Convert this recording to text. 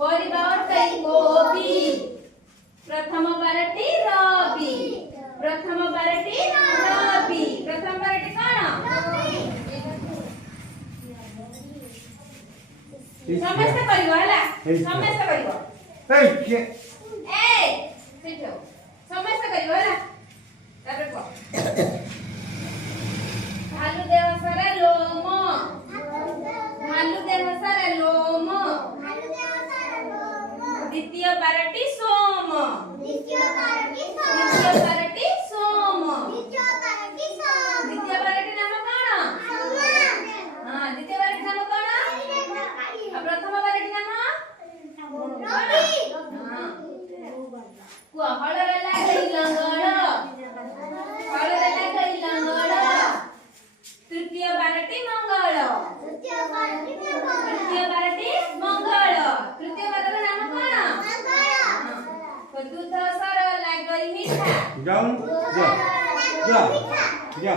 परिबारटी कोबी प्रथम बारटी रवि प्रथम बारटी रवि प्रथम बारटी कौन समस्त करिवो हला समस्त करिवो ए सिठो समस्त करिवो हला तापर को भालू देह सारा लोम भालू देह सारा लोम द्वितीय बारटी सोम द्वितीय बारटी सोम द्वितीय बारटी नाम कौन हां द्वितीय बारटी नाम कौन और प्रथम बारटी नाम रवि हां को हळरे लागई लंगड़ हळरे लागई लंगड़ तृतीय बारटी मंगल तृतीय बारटी मंगल तृतीय बारटी नाम कौन मंगल दूध सर लागई मीठा जाओ जा